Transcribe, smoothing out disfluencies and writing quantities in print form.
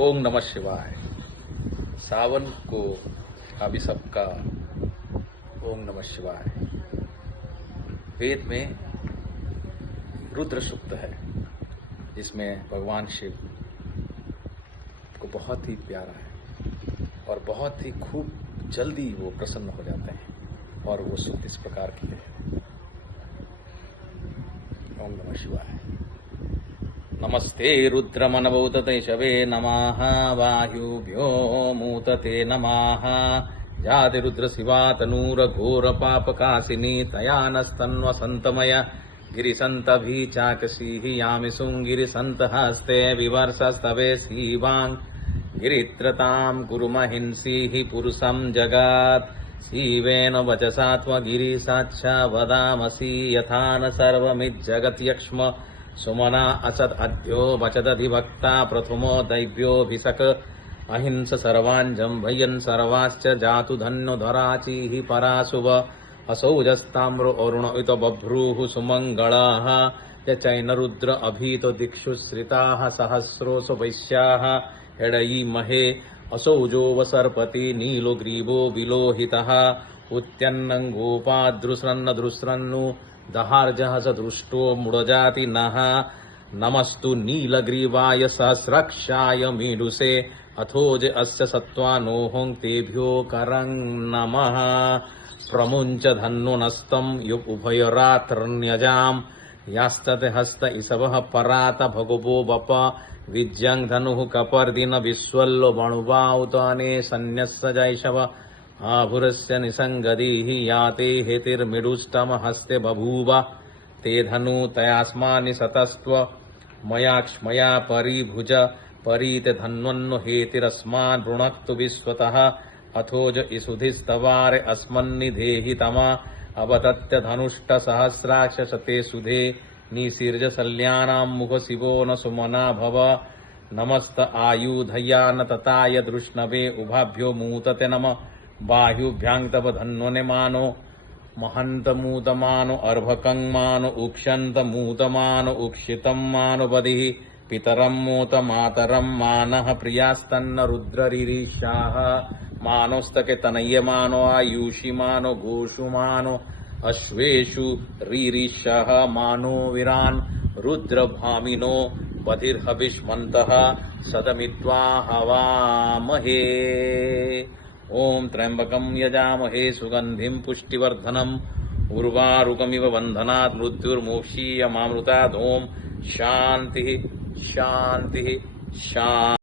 ओम नमः शिवाय। सावन को अभी सबका ओम नमः शिवाय। वेद में रुद्र सूक्त है जिसमें भगवान शिव को बहुत ही प्यारा है और बहुत ही खूब जल्दी वो प्रसन्न हो जाते हैं और वो सूक्त इस प्रकार की है। ओम नमः शिवाय। नमस्ते रुद्रमनभूतते शवे नमः वायुभ्यो मूतते नमः जाति रुद्र शिवा तनूर घोर पापकाशिनी तया नस्तन्वसन्तमय गिरिसन्तभी चाकसीः यामिसुं गिरिसन्त हस्ते विवर्षस्तवे शिवां गिरित्रतां कुरुमहिंसीः पुरुषं जगात् शिवेन वचसा त्वगिरिसाच्छ वदामसि यथा न सर्वमिज्जगत्यक्ष्म सुमना असद अद्यो वचदधिभक्ता प्रथमो दैव्योऽभिषक अहिंस सर्वाञ्जं भयन् सर्वाश्च जातु धन्यो धराचिः पराशुभ असौजस्ताम्रो अरुण इत बभ्रूः सुमङ्गलाः यचैनरुद्र अभीतो दिक्षु श्रिताः सहस्रोऽसु वैश्याः हेडयीमहे असौजो वसर्पति नीलो ग्रीवो विलोहितः उत्त्यन्नं गोपादृसृन्न दृसृन्नु दहार्जः स दृष्टो मुडजाति नः नमस्तु नीलग्रीवाय सहस्रक्षाय मीडुसे अथोज अस्य सत्त्वानोहं तेभ्यो करं नमः प्रमुञ्च धन्नुनस्तं युग उभयरात्रन्यजां यास्तते हस्त इसवः परात भगवो वप विज्यं धनुः कपर्दिन विश्वल्लो बणुवाउताने सन्न्यस्य जैशव आभुरस्य निसंगदिः याते हेतिर्मिडुष्टम हस्ते बभूव ते धनु तयास्मानि सतस्त्व मयाक्ष्मया परिभुज परीते धन्वन्नु हेतिरस्मान् ऋणक्तु विश्वतः अथोज इसुधिस्तवारे अस्मन्निधेहि तमा अवतत्य धनुष्ट सहस्राक्ष शते सुधे निसीर्ज सल्यानां मुख शिवो न सुमना भव नमस्त आयुधया न तताय दृष्णवे उभाभ्यो मूतते नम बाहुभ्यां तव धन्वने मानो महंत मूतमानो अर्भकं मानो उक्षंत मूतमानो उक्षितं मानो बदिः पितरं मूत मातरं मानः प्रियास्तन्न रुद्ररीरीशाः मानोस्तके तनय्य मानो आयुषि मानो गोषु मानो अश्वेषु रीरीशाः मानो वीरान् रुद्रभामिनो बधिर्हविष्मन्तः सदमित्वा हवामहे। ओम त्र्यंबकं यजामहे सुगंधिं पुष्टिवर्धनम् उर्वारुकमिव बन्धनात् मृत्युर्मोक्षीयमामृतात्। ओम शांति शांति शांति।